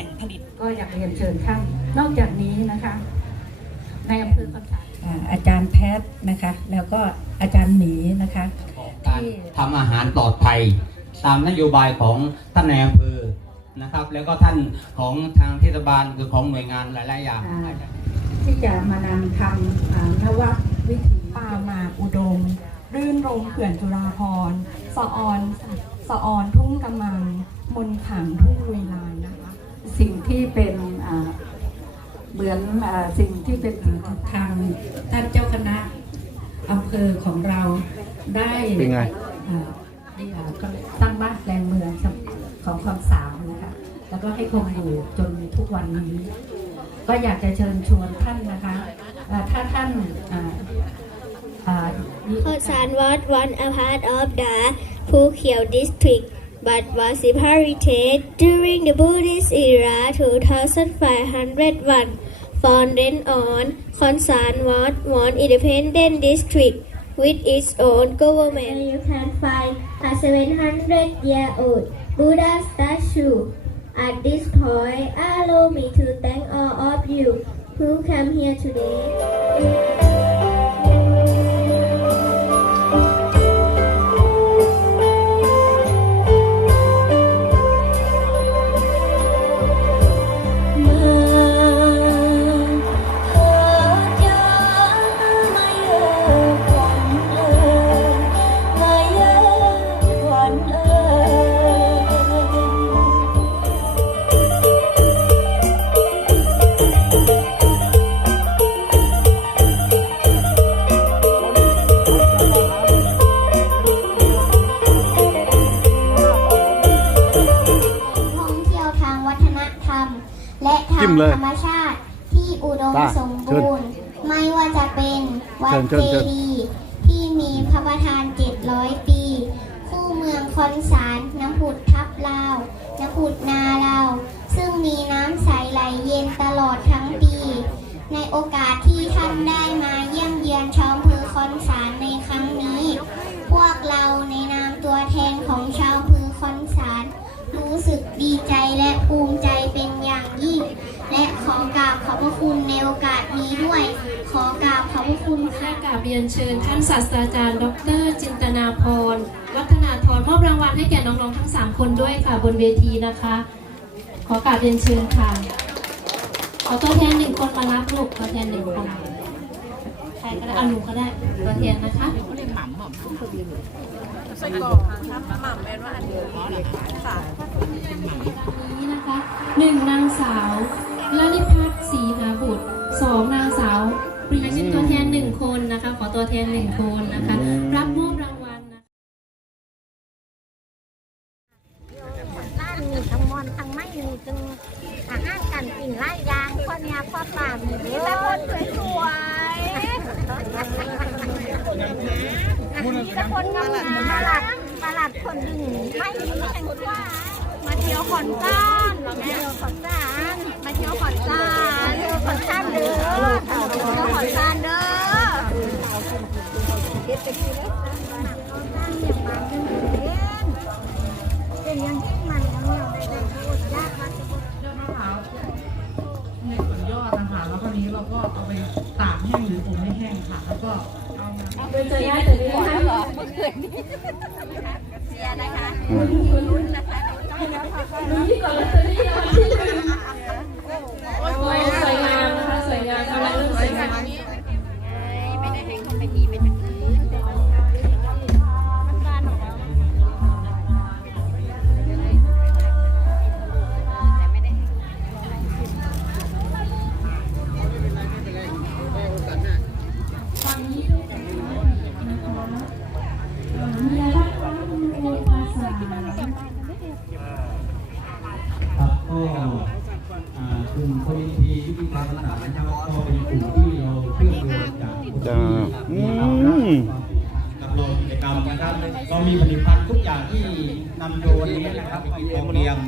ล่งผลิตก็อยากเรียนเชิญท่าน นอกจากนี้นะคะ ในอำเภอคอนสารอ่าอาจารย์แพทย์นะคะ แล้วก็อาจารย์หมีนะคะการทำอาหารปลอดภัย ตามนโยบายของท่านในอำเภอนะครับ แล้วก็ท่านของทางเทศบาลคือของหน่วยงานหลาย ๆ อย่างอ่าที่จะมานำทำอ่านวัตวิถีป่าหมากอุดม รื่นรมเขื่อนจุฬาภรณ์สะออนสะออนทุ่งกำมัง มนต์ขังทุ่งลุยลายนะคะ สิ่งที่เป็นอ่าเหมือนอ่าสิ่งที่เป็นทางท่านเจ้าคณะอำเภอของเราได้เป็นไงอ่าได้อ่าก็สร้างบ้านแปลงเมืองของความสามนะคะแล้วก็ให้คงอยู่จนทุกวันนี้ ก็อยากจะเชิญชวนท่านนะคะอ่าถ้าท่านอ่าอ่ามีโอกาส Khosan was once a part of the Phuket district but was separated during the Buddhist era 2501. From then on, Khosan was one independent district with its own government. You can find a 700-year-old Buddha statue. At this point, allow me to thank all of you who came here today. ธรรมชาติที่อุดมได้สมบูรณ์ ไม่ว่าจะเป็นวัดเชิเจญเชิญดีย์ที่มีพระประธาน700ปี คู่เมืองคอนสารน้ำผุดทับลาว น้ำผุดนาลาว ซึ่งมีน้ำใสไหลเย็นตลอดทั้งปี ในโอกาสที่ท่านได้ พระคุณในโอกาสนี้ด้วย ขอกราบขอบพระคุณค่ะกราบเรียนเชิญท่านศาสตราจารย์ ดร จินตนาพร วัฒนาธรมอบรางวัลให้แก่น้องๆทั้ง 3 คนด้วยค่ะบนเวทีนะคะ ขอกราบเรียนเชิญค่ะ ขอตัวแทนหนึ่งคนมารับลูกตัวแทนหนึ่งคนใครก็ได้เอาหนูก็ได้ตัวแทนนะคะนี้ คนงามๆตลาดตลาดคนดึงไม่มีแข่งว่ามาเที่ยวขอนซ่านมาเที่ยวขอนซ่านมาเที่ยวขอนซ่านเที่ยวขอนซ่านเด้อเที่ยวขอนซ่านเด้อเป็น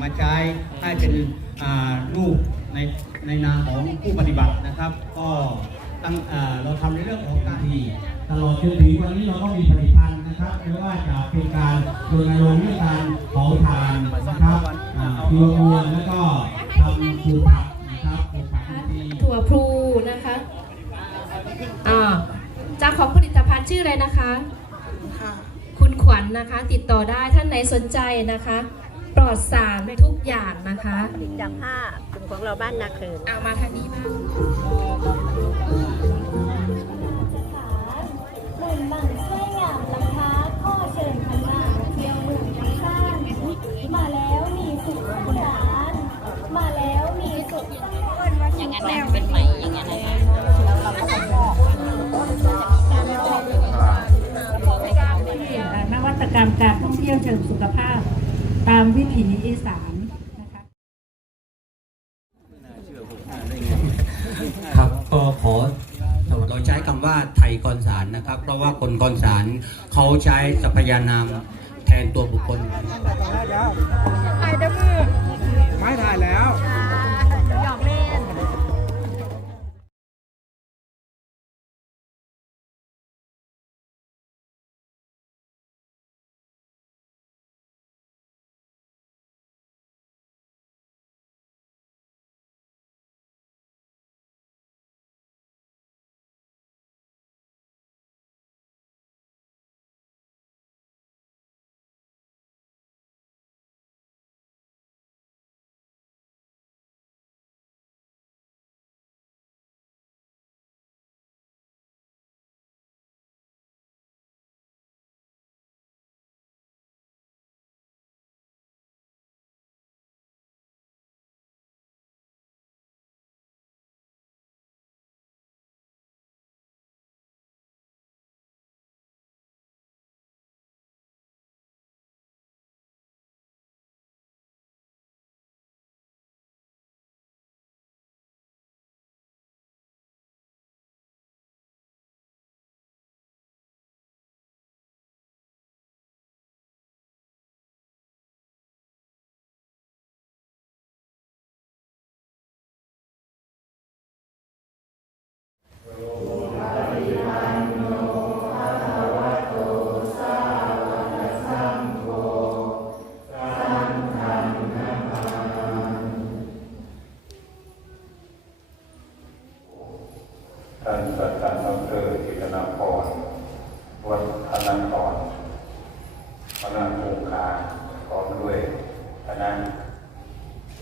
มาใช้ให้เป็นอ่ารูปในในนามของผู้ปฏิบัตินะครับ ก็ตั้งอ่าเราทำในเรื่องของการที่ตลอดจนถึงวันนี้เราก็มีผลิตภัณฑ์นะครับรณรงค์เรื่องการเผาถ่านนะครับอ่าพิววัวแล้วก็ทำปลูกผักนะครับปลูกผักที่ถั่วพลูนะคะอ่าจากของผลิตภัณฑ์ชื่ออะไรนะคะ คุณขวัญนะคะ ติดต่อได้ท่านไหนสนใจนะคะ ปลอดสารทุกอย่างนะคะจากผ้ากลุ่มของเราบ้านนาเคินเอามาทางนี้บ้างหมื่นบังช่วยงามลำพาข้อเชิญพันมาเที่ยวหนุ่มยังสร้างมาแล้วมีสุขสารมาแล้วมีสุขอย่างนั้นนะเป็นใหม่อย่างนั้นนะนวัตกรรมการท่องเที่ยวเชิงสุขภาพ ตามวิถีอีสานนะคะครับก็ขอเราใช้คำว่าไทยกรสารนะครับ เพราะว่าคนกรสารเขาใช้สรรพยานามแทนตัวบุคคลไม่ถ่ายแล้ว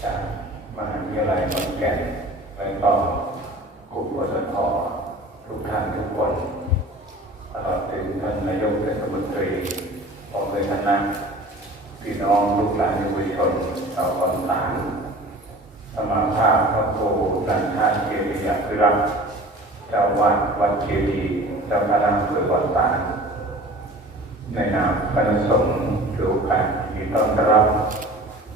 จากมหาวิทยาลัยขอนแก่นและก็กลุ่มวสททุกท่านทุกคนตลอดถึงท่านนายกเทศมนตรีพร้อมด้วยคณะพี่น้องลูกหลานเยาวชนชาวคอนสารสมาภาพพระโพธิ์สันทานเกียรติยาภิรักษ์เจ้าวัดวัดเจดีย์เจ้าคณะอำเภอวัดตาลในนามคณะสงฆ์ถือโอกาสที่ต้อนรับ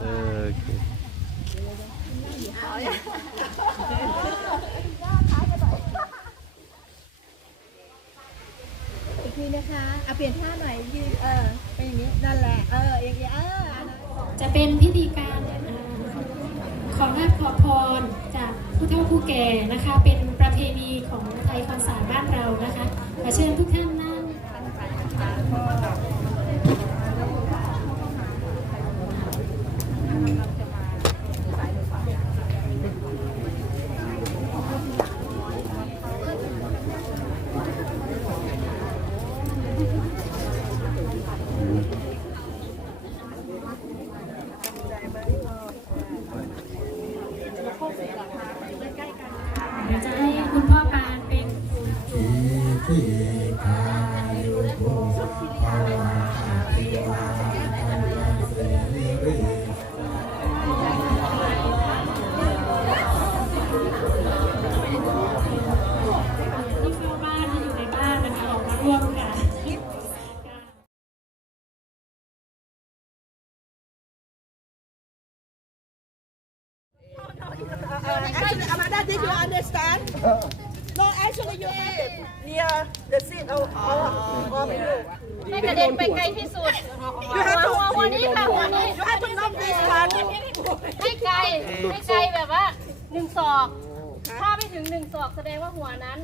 เออโอเคอีกทีนะคะเอาเปลี่ยนท่าหน่อยยืนเออเป็นอย่างนี้นั่นแหละเอออย่างนี้เอออันนั้นจะเป็นพิธีการอ่าขอราบขอพรจากผู้เฒ่าผู้แก่นะคะ เป็นประเพณีของไทยคอนสารบ้านเรานะคะขอเชิญทุกท่านนั่ง actually Amanda did you understand no actually you have it near the seat of of of you ให้กระเด็นไปไกลที่สุด you have to หัวหัวนี้ค่ะหัวนี้ you have to knock this one ให้ไกลให้ไกลแบบว่าหนึ่งศอก ถ้าไม่ถึงหนึ่งศอกแสดงว่าหัวนั้น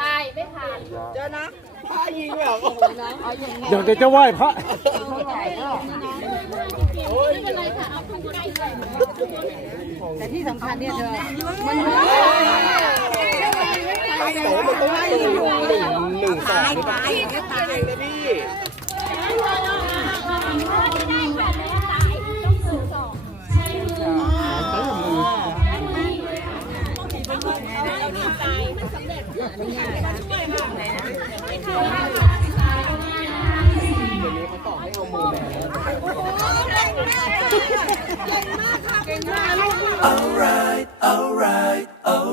ตายไม่ผ่านเดี๋ยวนะพ่อยิงแบบอยากจะจะไหว้พระไม่เป็นไรค่ะเอาขึ้นใกล้เลยแต่ที่สำคัญเนี่ยเธอหนึ่งสองหรือเปล่าเ Oh.